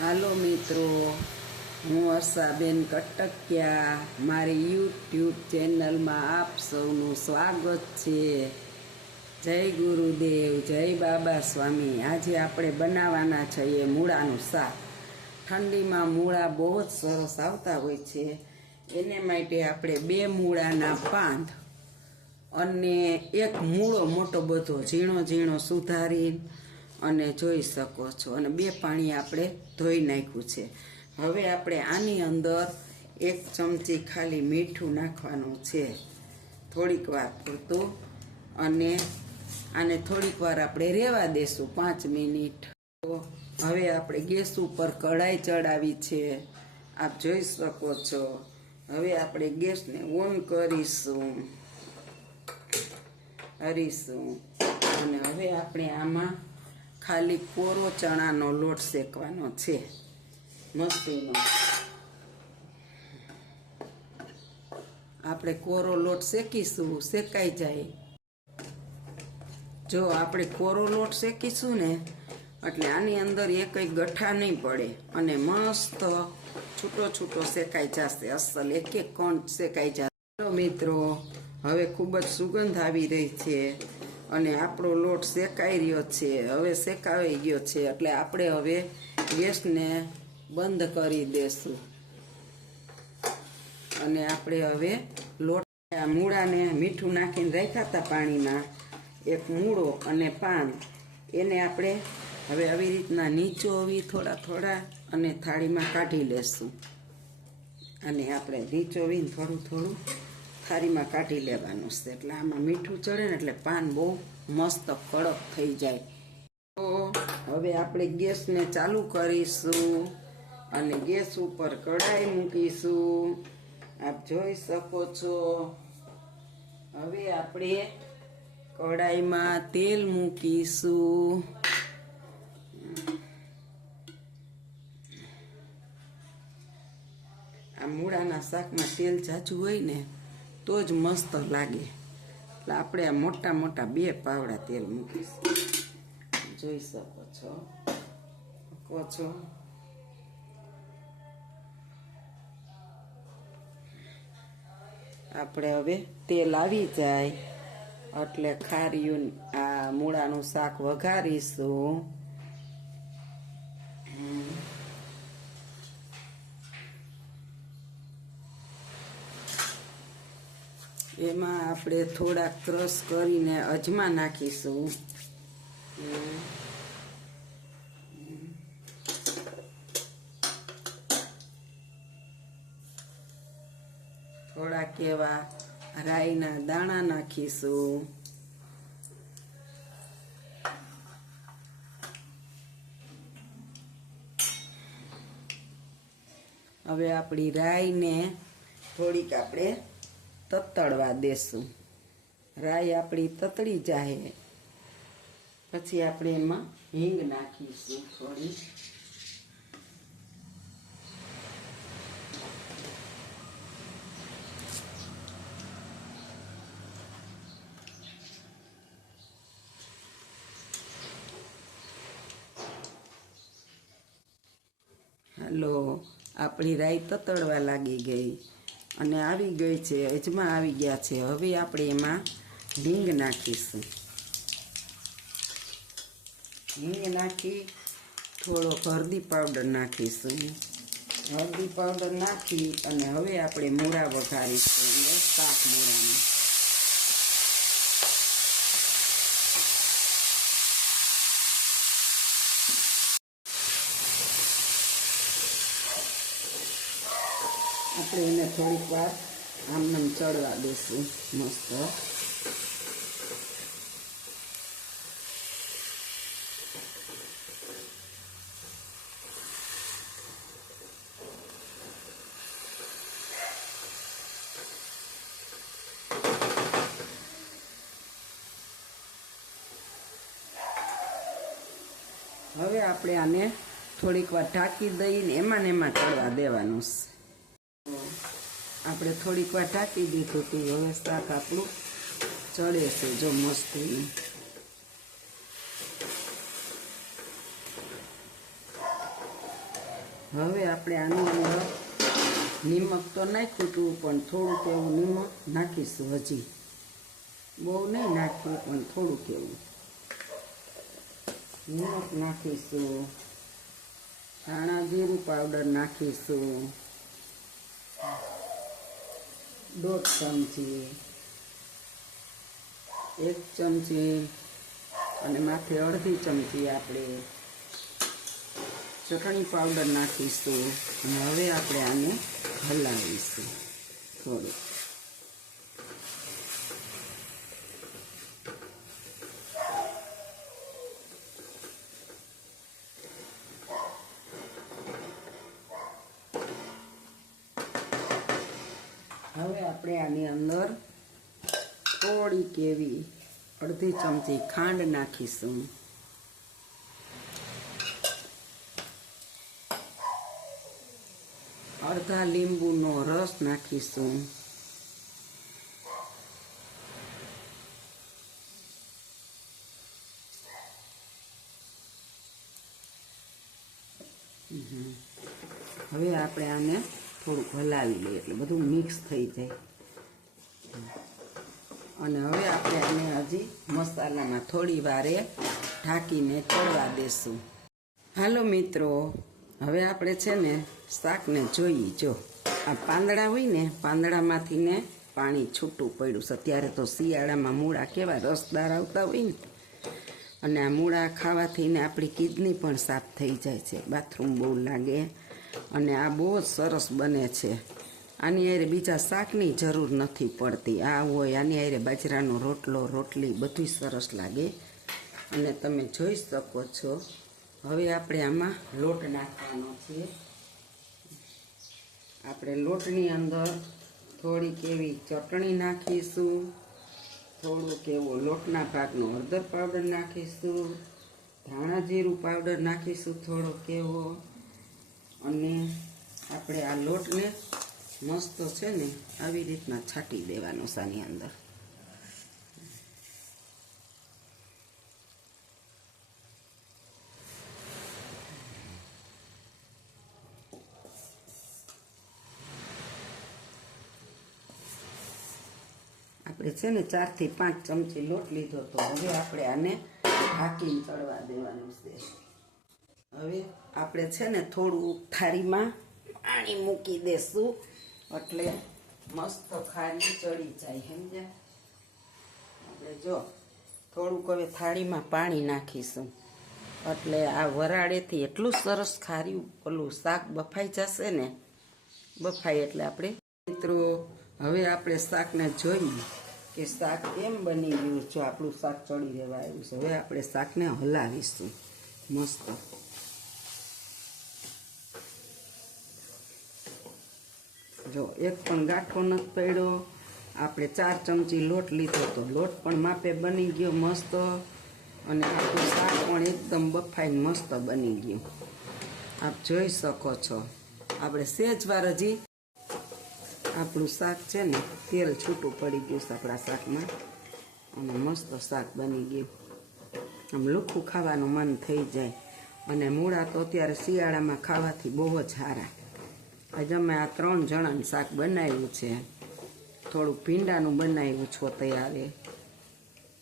હાલો મિત્રો, હું હર્ષાબેન કટકિયા. મારી યુટ્યુબ ચેનલમાં આપ સૌનું સ્વાગત છે. જય ગુરુદેવ, જય બાબા સ્વામી. આજે આપણે બનાવવાના છીએ મૂળાનું શાક. ઠંડીમાં મૂળા બહુ જ સરસ આવતા હોય છે. એને માટે આપણે બે મૂળાના પાંદ અને એક મૂળો મોટો બધો ઝીણો ઝીણો સુધારી અને જોઈ શકો છો. અને બે પાણી આપણે ધોઈ નાખ્યું છે. હવે આપણે આની અંદર એક ચમચી ખાલી મીઠું નાખવાનું છે. થોડીક વાર પૂરતું. અને આને થોડીક વાર આપણે રહેવા દેશું પાંચ મિનિટ. તો હવે આપણે ગેસ ઉપર કઢાઈ ચડાવી છે. આપ જોઈ શકો છો. હવે આપણે ગેસને ઓન કરીશું. કરીશું અને હવે આપણે આમાં ખાલી કોરો ચણાનો લોટ શેકવાનો છે. મસ્તીનો આપણે કોરો લોટ શેકીશું, શેકાઈ જાય. જો આપણે કોરો લોટ શેકીશું ને, એટલે આની અંદર એ કંઈ ગઠ્ઠા નહીં પડે અને મસ્ત છૂટો છૂટો શેકાઈ જશે અસલ. એક એક કોણ શેકાઈ જશે. મિત્રો, હવે ખૂબ જ સુગંધ આવી રહી છે. અને આપણો લોટ શેકાઈ રહ્યો છે. હવે શેકાવાઈ ગયો છે એટલે આપણે હવે ગેસને બંધ કરી દેશું. અને આપણે હવે લોટ મૂળાને મીઠું નાખીને રાખ્યા હતા પાણીમાં. એક મૂળો અને પાન. એને આપણે હવે આવી રીતના નીચોવી થોડા થોડા અને થાળીમાં કાઢી લેશું. અને આપણે નીચોવીને થોડું થોડું થાળીમાં કાઢી લેવાનું છે. એટલે આમાં મીઠું ચડે ને એટલે પાન બહુ મસ્ત કડક થઈ જાય. તો હવે આપણે ગેસને ચાલુ કરીશું અને ગેસ ઉપર કઢાઈ મૂકીશું. આપ જોઈ શકો છો. હવે આપણે કઢાઈમાં તેલ મૂકીશું. આ મૂળાના શાકમાં તેલ જાજુ હોય ને તો જ મસ્ત લાગે. એટલે આપણે આ મોટા મોટા બે પાવડા તેલ મૂકીશું. જોઈ શકો છો. કહો છો. આપણે હવે તેલ આવી જાય. એટલે ખાર્યું આ મૂળાનું શાક વઘારીશું. એમાં આપણે થોડા ક્રશ કરીને અજમા નાખીશું. થોડાક એવા રાઈના દાણા નાખીશું. હવે આપણી રાઈને થોડીક આપણે તતડવા દેશું. રાઈ આપણી તતડી જાય પછી આપણે એમાં હિંગ નાખીશું થોડી. હાલો, આપણી રાઈ તતડવા લાગી ગઈ. અને આવી ગઈ છે, અજમા આવી ગયા છે. હવે આપણે એમાં હિંગ નાખીશું. હિંગ નાખી થોડો હળદી પાવડર નાખીશું. હળદી પાવડર નાખી અને હવે આપણે મૂળા વઘારીશું. શાક મૂળાનું આપણે એને થોડીક વાર આમનામ ચડવા દઈશું મસ્ત. હવે આપણે આને થોડીક વાર ઢાંકી દઈને એમાં ને એમાં ચડવા દેવાનું છે. આપણે થોડીક વાર ઢાંકી દીધું હતું. હવે શાક આપણું ચડે છે જો મસ્તીનું હવે આપણે આની અંદર નિમક તો નાખ્યું હતું, પણ થોડુંક એવું નિમક નાખીશું હજી. બહુ નહીં નાખ્યું, પણ થોડુંક એવું. નિમક નાખીશું. ધાણા જીરું પાવડર નાખીશું. દોઢ ચમચી, એક ચમચી અને માથે અડધી ચમચી આપણે ચટણી પાવડર નાખીશું અને હવે આપણે આને હલાવીશું થોડું હવે આપણે આની અંદર એવી અડધી ચમચી ખાંડ નાખીશું. અડધા લીંબુનો રસ નાખીશું. હવે આપણે આને થોડુંક હલાવી લઈએ એટલે બધું મિક્સ થઈ જાય. અને હવે આપણે આને હજી મસાલામાં થોડી વારે ઢાંકીને ચડવા દેશું. હાલો મિત્રો, હવે આપણે છે ને શાકને જોઈએ. જો, આ પાંદડા હોય ને, પાંદડામાંથી ને પાણી છૂટું પડ્યું છે. ત્યારે તો શિયાળામાં મૂળા કેવા રસદાર આવતા હોય ને. અને આ મૂળા ખાવાથી ને આપણી કિડની પણ સાફ થઈ જાય છે. બાથરૂમ બહુ લાગે અને આ બહુ જ સરસ બને છે. આની હારે બીજા શાકની જરૂર નથી પડતી. આ હોય, આની હારે બાજરાનો રોટલો, રોટલી બધું સરસ લાગે. અને તમે જોઈ શકો છો, હવે આપણે આમાં લોટ નાખવાનો છે. આપણે લોટની અંદર થોડીક એવી ચટણી નાખીશું, થોડુંક એવો લોટના ભાગનો હળદર પાવડર નાખીશું, ધાણા જીરું પાવડર નાખીશું થોડોક એવો. અને આપણે આ લોટને મસ્ત છે ને આવી રીતના છાંટી દેવાનો સાની અંદર. આપણે છે ને ચારથી પાંચ ચમચી લોટ લીધો તો હવે આપણે આને ઢાંકીને ચડવા દેવાનું છે. હવે આપણે છે ને થોડું થાળીમાં પાણી મૂકી દેશું. એટલે મસ્ત ખારી ચડી જાય, સમજ્યા? આપણે જો થોડુંક હવે થાળીમાં પાણી નાખીશું. એટલે આ વરાળેથી એટલું સરસ ખાર્યું પેલું શાક બફાઈ જશે ને બફાય એટલે આપણે મિત્રો, હવે આપણે શાકને જોઈએ કે શાક કેમ બની ગયું જો આપણું શાક ચડી રહેવા આવ્યું છે. હવે આપણે શાકને હલાવીશું. મસ્ત. જો એક પણ ગાંઠો નથી પડ્યો. આપણે ચાર ચમચી લોટ લીધો તો લોટ પણ માપે બની ગયો મસ્ત. અને આપણું શાક પણ એકદમ બફાઈને મસ્ત બની ગયું. આપ જોઈ શકો છો. આપણે સેજ વાર હજી આપણું શાક છે ને, તેલ છૂટું પડી ગયું છે આપણા શાકમાં. અને મસ્ત શાક બની ગયું. આમ લુખું ખાવાનું મન થઈ જાય. અને મૂળા તો અત્યારે શિયાળામાં ખાવાથી બહુ જ સારા. આજે અમે આ ત્રણ જણાનું શાક બનાવ્યું છે. થોડુંક ભીંડાનું બનાવ્યું છો તૈયારે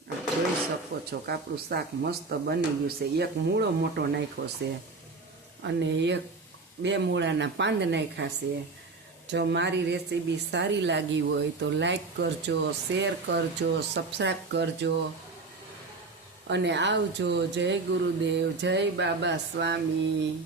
જોઈ શકો છો કે આપણું શાક મસ્ત બની ગયું છે. એક મૂળો મોટો નાખ્યો છે અને એક બે મૂળાના પાંદ નાખ્યા છે. જો મારી રેસીપી સારી લાગી હોય તો લાઈક કરજો, શેર કરજો સબસ્ક્રાઈબ કરજો. અને આવજો. જય ગુરુદેવ, જય બાબા સ્વામી.